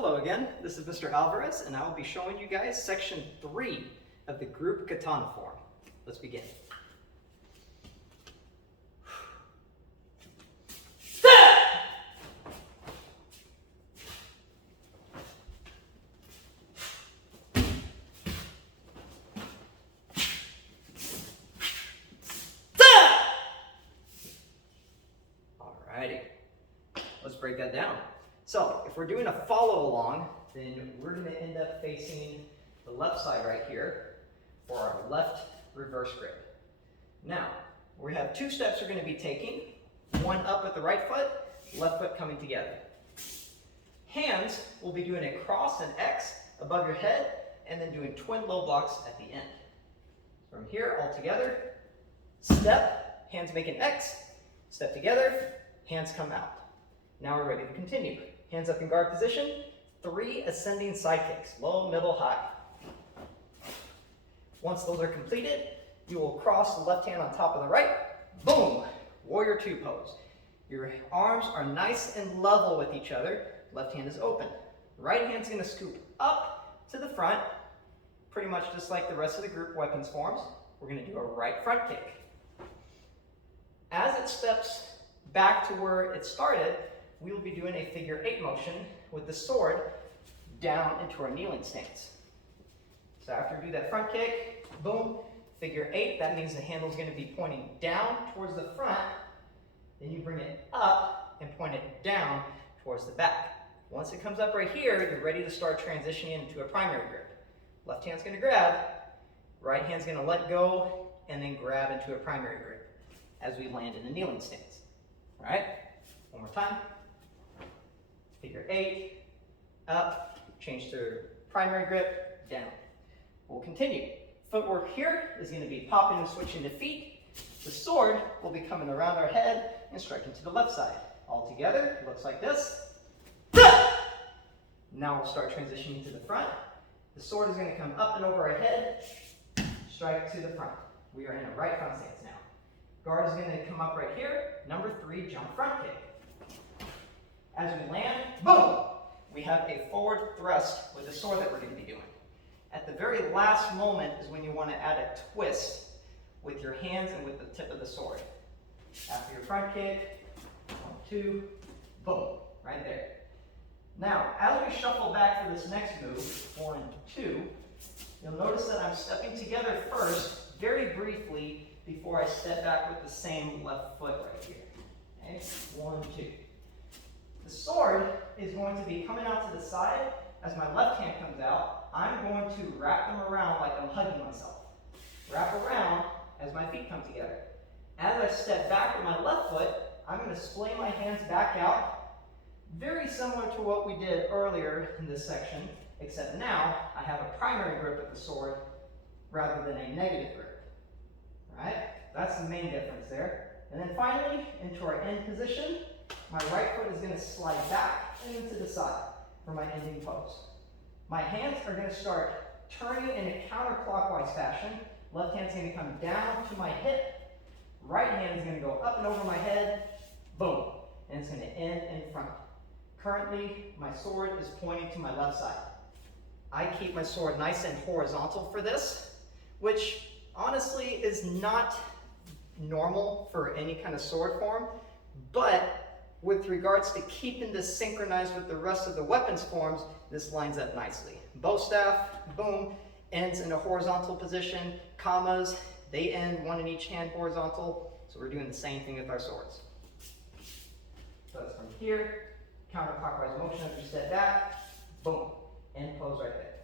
Hello again, this is Mr. Alvarez, and I will be showing you guys section 3 of the group katana form. Let's begin. Alrighty, let's break that down. So, if we're doing a follow along, then we're going to end up facing the left side right here for our left reverse grip. Now, we have two steps we're going to be taking. One up with the right foot, left foot coming together. Hands, we'll be doing a cross and X above your head, and then doing twin low blocks at the end. From here, all together, step, hands make an X, step together, hands come out. Now we're ready to continue. Hands up in guard position, 3 ascending side kicks, low, middle, high. Once those are completed, you will cross the left hand on top of the right, boom, warrior 2 pose. Your arms are nice and level with each other, left hand is open. Right hand's gonna scoop up to the front, pretty much just like the rest of the group weapons forms. We're gonna do a right front kick. As it steps back to where it started, we will be doing a figure 8 motion with the sword down into our kneeling stance. So after you do that front kick, boom, figure 8, that means the handle is going to be pointing down towards the front, then you bring it up and point it down towards the back. Once it comes up right here, you're ready to start transitioning into a primary grip. Left hand's going to grab, right hand's going to let go, and then grab into a primary grip as we land in a kneeling stance. All right, one more time. Figure 8, up, change to primary grip, down. We'll continue. Footwork here is going to be popping and switching to feet. The sword will be coming around our head and striking to the left side. All together, looks like this. Now we'll start transitioning to the front. The sword is going to come up and over our head, strike to the front. We are in a right front stance now. Guard is going to come up right here. Number 3, jump front kick. As we land, boom, we have a forward thrust with the sword that we're going to be doing. At the very last moment is when you want to add a twist with your hands and with the tip of the sword. After your front kick, 1, 2, boom, right there. Now, as we shuffle back for this next move, 1, 2, you'll notice that I'm stepping together first, very briefly, before I step back with the same left foot right here. Okay, 1, 2. The sword is going to be coming out to the side. As my left hand comes out, I'm going to wrap them around like I'm hugging myself. Wrap around as my feet come together. As I step back with my left foot, I'm going to splay my hands back out. Very similar to what we did earlier in this section, except now I have a primary grip with the sword rather than a negative grip. All right? That's the main difference there. And then finally, into our end position, my right foot is going to slide back and into the side for my ending pose. My hands are going to start turning in a counterclockwise fashion. Left hand's going to come down to my hip. Right hand is going to go up and over my head. Boom. And it's going to end in front. Currently, my sword is pointing to my left side. I keep my sword nice and horizontal for this, which honestly is not normal for any kind of sword form, but with regards to keeping this synchronized with the rest of the weapons forms, this lines up nicely. Bow staff, boom, ends in a horizontal position. Kamas, they end one in each hand horizontal. So we're doing the same thing with our swords. So it's from here, counterclockwise motion as we step back, boom, end pose right there.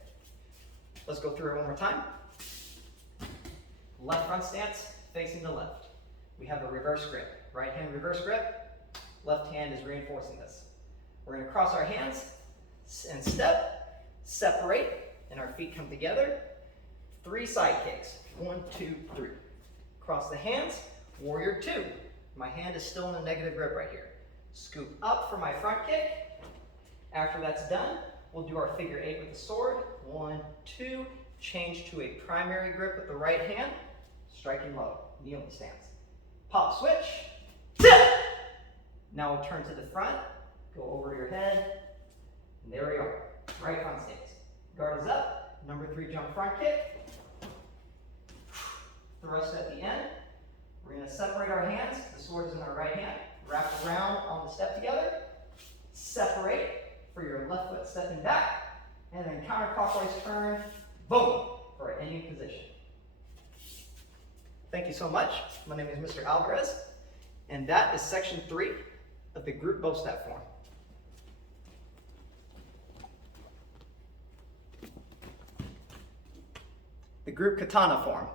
Let's go through it one more time. Left front stance, facing the left. We have a reverse grip. Right hand reverse grip. Left hand is reinforcing this. We're going to cross our hands and step, separate, and our feet come together. 3 side kicks. 1, 2, 3. Cross the hands, warrior 2. My hand is still in a negative grip right here. Scoop up for my front kick. After that's done, we'll do our figure 8 with the sword. 1, 2, change to a primary grip with the right hand, striking low, kneeling stance. Pop switch, tip! Now we'll turn to the front, go over your head, And there we are, right front stance. Guard is up, number 3 jump front kick. Thrust at the end. We're going to separate our hands. The sword is in our right hand. Wrap around on the step together. Separate for your left foot stepping back. And then counterclockwise turn. Boom! For an ending position. Thank you so much. My name is Mr. Alvarez. And that is section 3 of the group bow step form. The group katana form.